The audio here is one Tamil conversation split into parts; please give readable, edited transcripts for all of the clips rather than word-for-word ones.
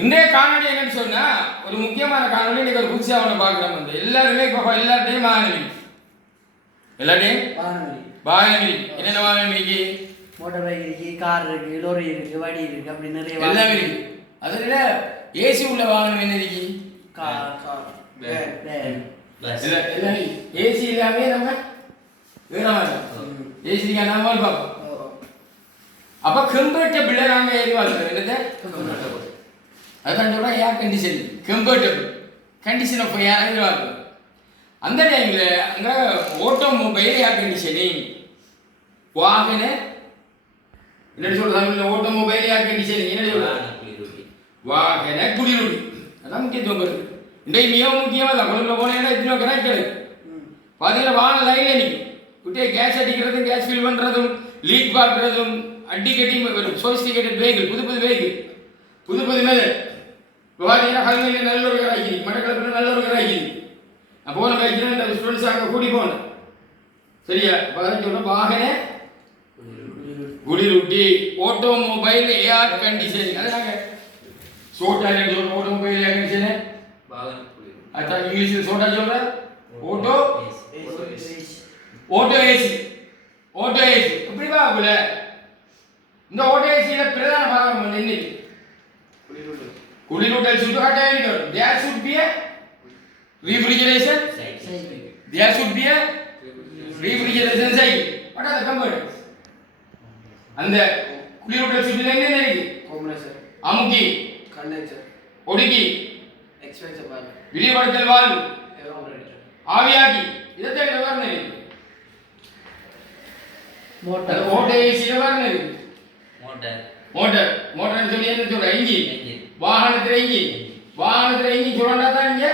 இன்றைய காணொலி என்னன்னு சொன்னா ஒரு முக்கியமான காணொலி. இன்னைக்கு ஒரு புதுசாக ஒன்று பார்க்குறோம். வந்து எல்லாருமே இப்போ எல்லார்ட்டையும் வாகனம் எல்லார்ட்டையும் வாகனம் இருக்கு. என்னென்ன வாகனம் இருக்கு? மோட்டார் பைக் இருக்கு, கார் இருக்கு, லோரி இருக்கு, வண்டி இருக்கு, அப்படி நிறைய எல்லாமே இருக்கு. அதில் ஏசி உள்ள வாகனம் என்ன இருக்கு? ஏசி இல்லாமே நம்ம ஏசி நம்ம பார்ப்போம். அப்போ கம்ஃபர்டபுளாக நாங்கள் ஏறி வாழ்க்கை என்னது அதுதான் சொல்கிறோம். Air condition comfortable condition of air எதிர்பார்க்கும். அந்த டைமில் அங்கே ஆட்டோமொபைல் ஏர் கண்டிஷனிங் வாகன என்ன சொல்கிறாங்க? ஆட்டோமொபைல் ஏர் கண்டிஷனிங் என்ன சொல்கிறாங்க? வாகன குளிரூட்டி. அதான் முக்கியத்துவம் வருது. இன்றைக்கு மிகவும் முக்கியமாக தான் குளிரில் போனேன்னா எத்தனையோ கிடைக்கிறது பார்த்தீங்கன்னா வாகன லைனில் நிற்கும். குட்டியை கேஸ் அடிக்கிறதும் கேஸ் ஃபில் பண்ணுறதும் லீக் பார்க்குறதும் அடிக்கடி சோசிஸ்டிகேட்டட் வெஹிக்கிள் புது புது வெஹிக்கிள் புது புது மேலே பார்த்தீங்கன்னா கல்வியில் நல்ல ஒரு கராய்க்கு மட்டக்களப்பில் நல்ல ஒரு கராய்க்கு நான் போன பைக்கில் இந்த ஸ்டூடெண்ட்ஸ் அங்கே கூட்டி போனேன். சரியா சொல்ல வாகன குளிரூட்டி ஆட்டோமொபைல் ஏர் கண்டிஷனிங். அது நாங்கள் சோட்டா சொல்கிறோம். ஆட்டோமொபைல் ஏர் கண்டிஷனு அதான் இங்கிலீஷில் சோட்டா சொல்கிறேன். ஆட்டோ ஏசி ஆட்டோ ஏசி எப்படி பார்க்கல? இந்த ஆட்டோ ஏசியில் பிரதான பாகம் என்ன? குளிரூட்டல் சுட்டு கட்டாயம். There should be a refrigeration. There should be a refrigeration cycle. What are the components? அந்த குளிரூட்டல் சுட்டுல என்ன இருக்கு? கம்ப்ரசர், அமுக்கி, கண்டென்சர், ஒடுக்கி, எக்ஸ்பென்சர் வால்வு, விரிவடைத்தல் வால்வு, ஆவியாக்கி. இதத்தை வரணும் இருக்கு. மோட்டார் ஓட்டோ ஏசில வரணும் இருக்கு. மோட்டார் சொல்லி என்ன சொல்ற? இன்ஜின். வாகனத்தில் இன்ஜின் சொல்லண்டா தான் இங்கே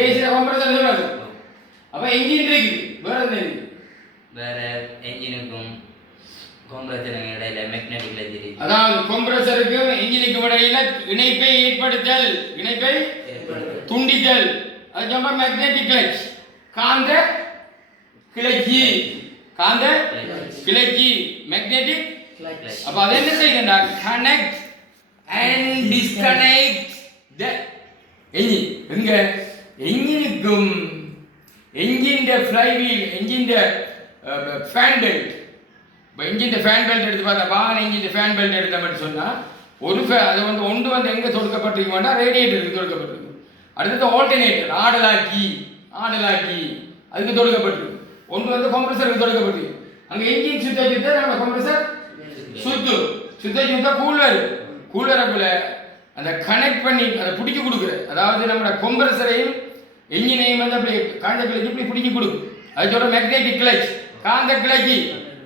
ஏசியில் கம்ப்ரஸர் சொல்றாங்க. அப்போ இன்ஜின் இருக்குது. வேற என்ன இருக்கு? வேற என்ஜினுக்கும் கம்ப்ரஸருக்கும் இடையில மேக்னெட்டிக் லெஜ் இருக்கு. அதாவது கம்ப்ரஸருக்கும் இன்ஜினுக்கும் இடையில இணைப்பை ஏற்படுத்தல், இணைப்பை துண்டித்தல். அது சொல்ற மேக்னெட்டிக் கிளட்ச், காந்த கிளர்ச்சி, காந்த கிளர்ச்சி மேக்னெட்டிக். அப்போ அது என்ன செய்யுதுன்னா connect and disconnect the engine. எங்க என்ஜினுக்கும் engine flywheel engine fan belt. இப்போ என்ஜின் ஃபேன் பெல்ட் எடுத்து பார்த்தா வாகன என்ஜின் ஃபேன் பெல்ட் எடுத்த மாதிரி சொன்னால் ஒரு அது வந்து ஒன்று வந்து எங்கே தொடுக்கப்பட்டிருக்கோம்னா ரேடியேட்டருக்கு தொடுக்கப்பட்டிருக்கு. அடுத்தது ஆல்டர்னேட்டர் ஆடலாக்கி அதுக்கு தொடுக்கப்பட்டிருக்கு. ஒன்று வந்து கம்ப்ரஸருக்கு தொடுக்கப்பட்டிருக்கு. அங்கே என்ஜின் சுத்த சுத்த நம்ம கம்ப்ரஸர் சுத்த கூலருக்குள்ள அந்த கனெக்ட் பண்ணி அதை பிடிக்க கொடுக்குற. அதாவது நம்மளோட கம்ப்ரஸரையும் என்ஜினையும் வந்து அப்படி காந்த கிளச்சி இப்படி பிடிக்க கொடுக்கும். அது சொல்ற மேக்னெட்டிக் கிளச், காந்த கிளச்சி.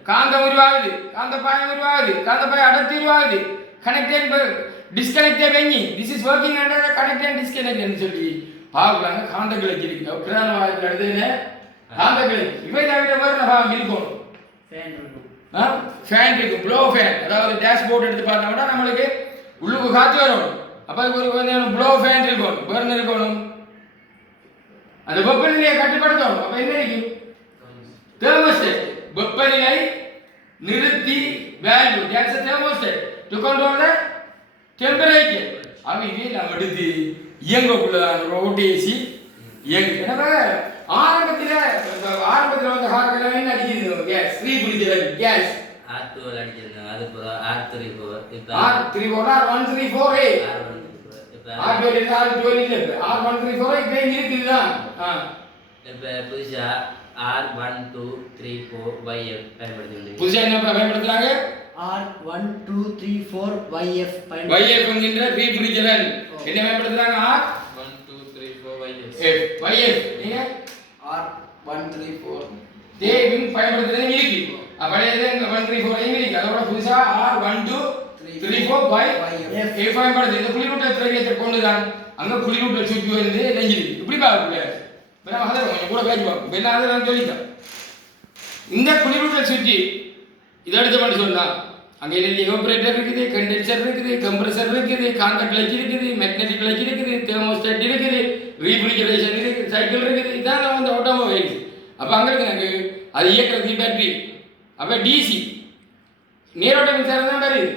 காந்தம் உருவாகுது, காந்த பாயம் உருவாகுது, காந்த பாயம் அடர்த்தி உருவாகுது. Connected disconnected engine this is working under connect and டிஸ்கனெக்ட்னு சொல்லி பார்க்கலாங்க. காந்த கிளச்சி இருக்கு. பிரதான வாயில் அடுத்தது காந்த கிளச்சி. இவை தவிர வேறு பாகம் இருக்கும். ஃபேன் இருக்கு, ப்ளோ ஃபேன். அதாவது டேஷ்போர்ட் எடுத்து பார்த்தோம்னா நம்மளுக்கு உள்ளுக்கு காற்று வரும். அப்போ ஒரு ப்ளோ ஃபேன் இருக்கணும். வேறு இருக்கணும் அந்த வெப்பநிலையை கட்டுப்படுத்தணும். அப்போ என்ன இருக்கு? தெர்மோஸ்டேட். வெப்பநிலை நிறுத்தி value that's a thermostat to control the temperature. அப்போ இதே நம்ம எடுத்து இயங்கக்குள்ளதான் ரோட் ஏசி இயங்கு. எனவே ஆரம்பத்தில் வந்து ஹார்ட்ல என்ன அடிக்கிறது? கேஸ் ரீஃப்ரிஜரேட்டர் கேஸ் R2 அடிச்சிருக்காங்க. அது R34 இப்போ R34 R134 இப்போ R12 இல்ல R134 இப்போ இருக்குதுதான். இப்போ புதுசா R1234 YF பயன்படுத்துறாங்க. புதுசா என்ன பயன்படுத்துறாங்க? R1234 YF என்கின்ற ரீஃப்ரிஜரேட்டர் என்ன பயன்படுத்துறாங்க? R1234 YF நீங்க R134 தேவின் பயன்படுத்துறது இருக்கு. அப்படியே 134 இருக்கு. அதோட புதுசா R1234 YF பயன்படுத்துது. இந்த குளிரூட்டல் திரவியத்தை கொண்டுதான் அங்க குளிரூட்டல் சுற்றி வந்து நெஞ்சிருக்கு. இப்படி பார்க்கல வேணா அதை கொஞ்சம் கூட பேச்சு பார்ப்போம். வேணா அதை நான் சொல்லிட்டேன். இந்த குளிரூட்டல் சுற்றி இதை எடுத்து பண்ணி சொன்னா அங்கே எவாபரேட்டர் இருக்குது, கண்டென்சர் இருக்குது, கம்ப்ரஸர் இருக்குது, காந்த கிளச்சி இருக்குது, மேக்னெட்டிக் கிளச்சி இருக்குது, தெர்மோஸ்டாட் இருக்குது, ரீஃப்ரிஜரேஷன் இருக்குது, சைக்கிள் இருக்குது. இதான் வந்து ஆட்டோமொபைல். அப்போ அங்கே இருக்கு அது இயக்கிறதுக்கு பேட்டரி. அப்போ டிசி நேரோட்ட மின்சாரம் தான் வருது.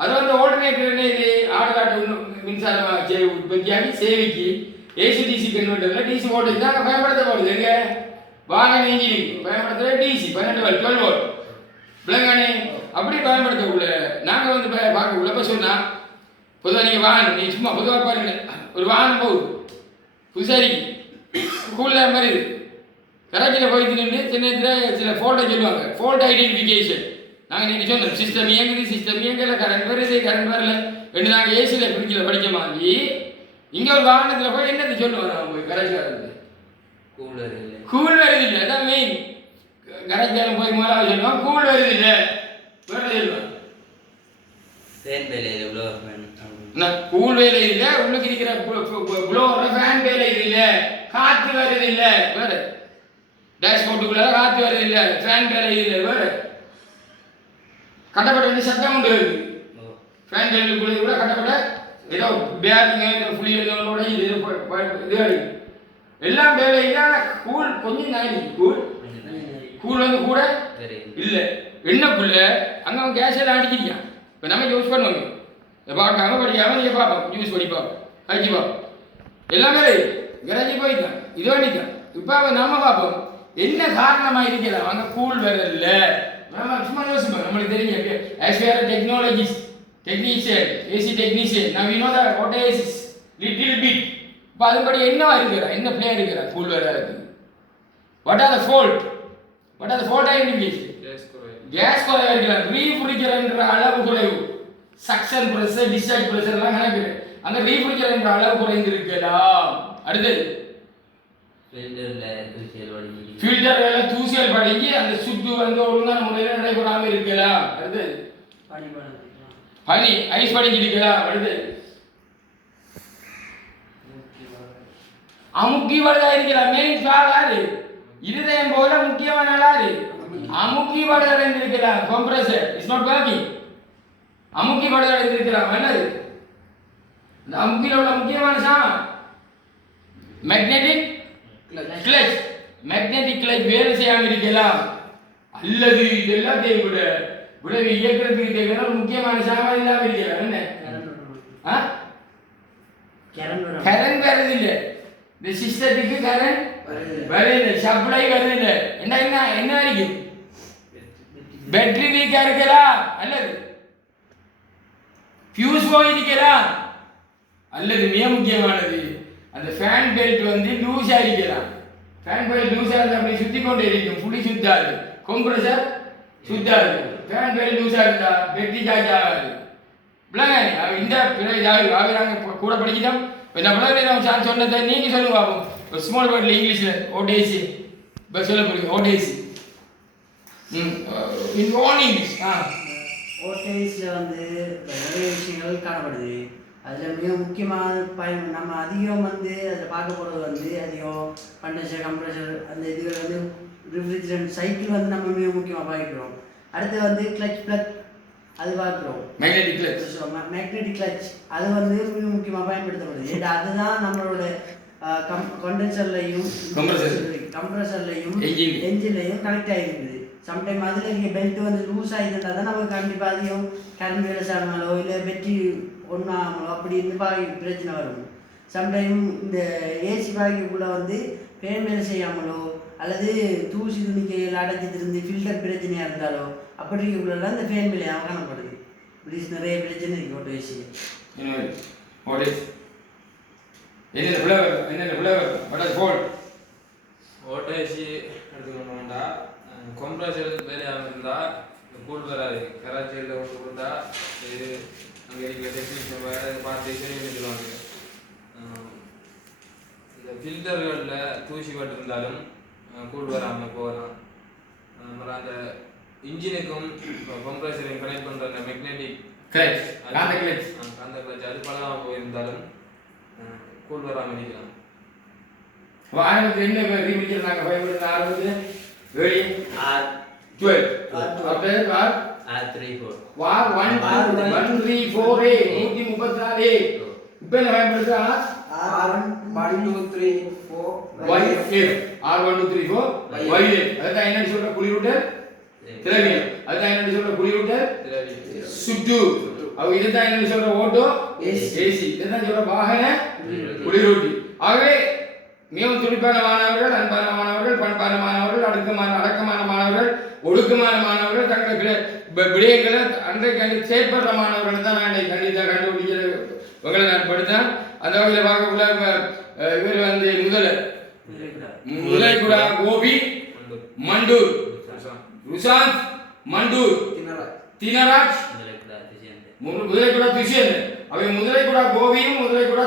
அது வந்து ஆல்டர்னேட்டர் என்ன இது ஆடுகாட்டு மின்சார உற்பத்தியாகி சேவைக்கு ஏசி கன்வெர்ட்டரில் டிசி வோல்டேஜ் தான் பயன்படுத்த போகுது. எங்க வாகன இன்ஜினியரிங் பயன்படுத்துகிற டிசி 12 வோல்ட் 12 வோல்ட் விளங்கானே அப்படி பயன்படுத்தக்குள்ள நாங்கள் வந்து பார்க்கக்குள்ள இப்போ சொன்னால் பொதுவாக நீங்கள் வாகனம் நீங்கள் சும்மா பொதுவாக பாருங்க ஒரு வாகனம் போகுது புதுசாரிக்கு ஸ்கூலில் மாதிரி இது கரெக்டில் போயிட்டு நின்று சின்னத்தில் சில ஃபோல்ட்டை சொல்லுவாங்க ஃபோல்ட் ஐடென்டிஃபிகேஷன். நாங்கள் நீங்கள் சொன்னோம் சிஸ்டம் இயங்குது சிஸ்டம் இயங்கல கரண்ட் வருது கரண்ட் வரல ரெண்டு நாங்கள் ஏசியில் ஃப்ரிட்ஜில் படித்த மாதிரி இங்கே ஒரு வாகனத்தில் போய் என்னது சொல்லுவோம் நான் போய் கரெக்டாக கூல் வருது இல்லை அதான் மெயின். கரெக்டாக போய் முதலாவது சொல்லுவோம் கூல் வருது இல்லை வேறு சொல்லுவேன் கூல் வேலை இல்லை உள்ளுக்கு இருக்கிற ப்ளோவர் ஃபேன் வேலை இல்லை காற்று வருது இல்லை வேறு டேஷ்போர்ட்டுக்குள்ள காற்று வருது இல்லை ஃபேன் வேலை இல்லை வேறு கட்டப்பட்ட வந்து சத்தம் உண்டு வருது ஃபேன் வேலைக்குள்ளே கூட கட்டப்பட்ட ஏதோ பேருங்க ஏதோ புளி எழுதோட இது இது எல்லாம் வேலை இல்லை கூல் கொஞ்சம் நாய் கூல் வந்து கூட இல்லை என்னக்குள்ள அங்கே அவன் கேஸ் எல்லாம் அடிச்சிருக்கான். இப்போ நம்ம யூஸ் பண்ணுவோம் பார்க்காம படிக்காமல் நீங்கள் பார்ப்போம் யூஸ் பண்ணி பார்ப்போம் அடிச்சு பார்ப்போம் எல்லாமே விரைஞ்சி போய்தான் இது பண்ணித்தான். இப்போ நம்ம பார்ப்போம் என்ன காரணமாக இருக்கலாம் அங்கே கூல் வரல நம்ம சும்மா யோசிப்போம் நம்மளுக்கு தெரிஞ்ச ஆஸ்வேர் டெக்னீஷியன் ஏசி டெக்னீஷியன் நான் வினோத ஓட்டேசிஸ் லிட்டில் பிட் இப்போ அதுபடி என்னவா இருக்கிறா என்ன பிளேயர் இருக்கிறா கூல் வராது. What are the fault identification case குறைவா இருக்கலாம் ரீஃப்ரிஜரேட்டர் அளவு குறைவு சக்ஷன் பிரஷர் டிஸ்சார்ஜ் பிரஷர் எல்லாம் கணக்கு அந்த ரீஃப்ரிஜரேட்டர் அளவு குறைந்து இருக்கலாம். அடுத்தது ஃபில்டர்ல தூசியல் படிஞ்சு அந்த சுற்று வந்து ஒழுங்கான முறையில் நடைபெறாமல் இருக்கலாம். அடுத்தது பனி ஐஸ் படிஞ்சு இருக்கலாம். அடுத்தது அமுக்கி வலதா இருக்கலாம். மெயின் காலாரு இருதயம் போல முக்கியமான ஆளாரு அமுக்கி வலதடைந்து இருக்கலாம். கம்ப்ரஸர் இஸ் நாட் வர்க்கிங் அமுக்கி வலதடைந்து இருக்கலாம். என்னது இந்த அமுக்கில உள்ள முக்கியமான சாமான் மேக்னெட்டிக் கிளட்ச். மேக்னெட்டிக் கிளட்ச் வேலை செய்யாமல் இருக்கலாம். அல்லது இது எல்லாத்தையும் விட விளைவு இயக்கிறதுக்கு தேவையான முக்கியமான சாமான் இல்லாமல் இருக்கலாம். என்ன கரண்ட் வருது இல்லை இந்த சிஸ்டத்துக்கு கரண்ட் வருது சப்ளை வருது இல்லை என்ன என்ன என்ன வரைக்கும் பேட்டரி வீக்கா இருக்கலாம் அல்லது ஃபியூஸ் போயிருக்கலாம் அல்லது மிக முக்கியமானது அந்த ஃபேன் பெல்ட் வந்து லூஸா இருக்கலாம். ஃபேன் பெல்ட் லூஸா இருந்தால் அப்படி சுற்றி கொண்டே இருக்கும் புளி சுத்தாது கம்ப்ரஸர் சுத்தாது. ஃபேன் பெல்ட் லூஸா இருந்தா பேட்டரி சார்ஜ் ஆகாது. பிள்ளைங்க இந்த பிள்ளை நாங்கள் கூட படிக்கிறோம். என்ன பிள்ளை நம்ம சொன்னதை நீங்கள் சொல்லுங்க பார்ப்போம். ஒரு ஸ்மால் வேர்டில் இங்கிலீஷில் ஓடேசி இப்போ சொல்ல போகிறீங்க ஓடேசி இன் ஓன் இங்கிலீஷ். ஓடேசியில் வந்து நிறைய விஷயங்கள் காணப்படுது. அதில் மிக முக்கியமான நம்ம அதிகம் வந்து அதில் பார்க்க போகிறது வந்து அதிகம் கண்டென்சர் கம்ப்ரஷர் அந்த இதுகள் வந்து ரெஃப்ரிஜரேட் சைக்கிள் வந்து நம்ம மிக முக்கியமாக பார்க்கிறோம். அடுத்து வந்து கிளச் பிளக் அது பார்க்குறோம். மேக்னெட்டிக் கிளச் அது வந்து மிக முக்கியமாக பயன்படுத்தப்படுது. ஏன்னா அதுதான் நம்மளோட கண்டென்சர்லையும் கம்ப்ரஸர்லையும் என்ஜின்லையும் கனெக்ட் ஆகிருக்குது. சம்டைம் அதில் இருக்க பெல்ட் வந்து லூஸ் ஆகிருந்தா தான் நமக்கு கண்டிப்பாக அதிகம் கரண்ட் வேலை சாமாலோ இல்லை பெட்ரி ஒன்றாமலோ அப்படி இருந்து பிரச்சனை வரும். சம்டைம் இந்த ஏசி பாய்க்குள்ளே வந்து ஃபேன் வேலை செய்யாமலோ அல்லது தூசி துணிக்கைகள் அடைச்சிட்டு இருந்து ஃபில்டர் பிரச்சனையாக இருந்தாலோ அப்படி இருக்கக்குள்ளலாம் இந்த ஃபேன் வேலையாக காணப்படுது. இப்படி நிறைய பிரச்சனை இருக்குது ஓட்டோ ஏசி. ஓட்டோ ஏசி எடுத்துக்கணும்டா கம்ப்ரஸர் வேலையாக இருந்தால் கூல் வராது. கராச்சியில் கொண்டு கொடுத்தா இது அங்கே இருக்கிற டெக்னீஷியன் வேறு பார்த்து சரி பண்ணிடுவாங்க. இந்த ஃபில்டர்களில் தூசி பட்டிருந்தாலும் கூல் வராமல் போகலாம். அப்புறம் அந்த இன்ஜினுக்கும் கம்ப்ரஸரையும் கனெக்ட் பண்ணுற அந்த மேக்னெட்டிக் கிளட்ச் காந்த கிளட்ச் அது பழமாக போயிருந்தாலும் கூல் வராமல் இருக்கலாம். ஆரம்பத்தில் என்ன ரீபிடிச்சர் நாங்கள் பயன்படுத்த ஆரம்பத்தில் ready R12 after R34 வார் 134A 134A இப்போ என்ன பயன்படுத்துறா R1234 YF R1234 YF அதான் என்ன சொல்ற குளிரூட்டல் திரவியம் அதான் என்ன சொல்ற குளிரூட்டல் திரவியம் சுட்டு அவ இதுதான் என்ன சொல்ற ஓட்டோ ஏசி இதுதான் சொல்ற வாகன குளிரூட்டி. ஆகவே மிகவும் துடிப்பான மாணவர்கள், அன்பான மாணவர்கள், பண்பான மாணவர்கள், அடக்கமான மாணவர்கள், ஒழுக்கமான மாணவர்கள், தங்கள் விடயங்களை அன்றைக்கு செயற்படுற மாணவர்கள் தான் நான் கண்டிப்பாக கண்டுபிடிக்கிற உங்களை நான் படித்தேன். அந்த வகையில் பார்க்கக்குள்ள இவர் முதலைக்குடா கோபி மண்டூர், ருசாந்த் மண்டூர், தினராஜ், முதலைக்குடா துஷியந்த். அவை முதலைக்குடா கோபியும் முதலைக்குடா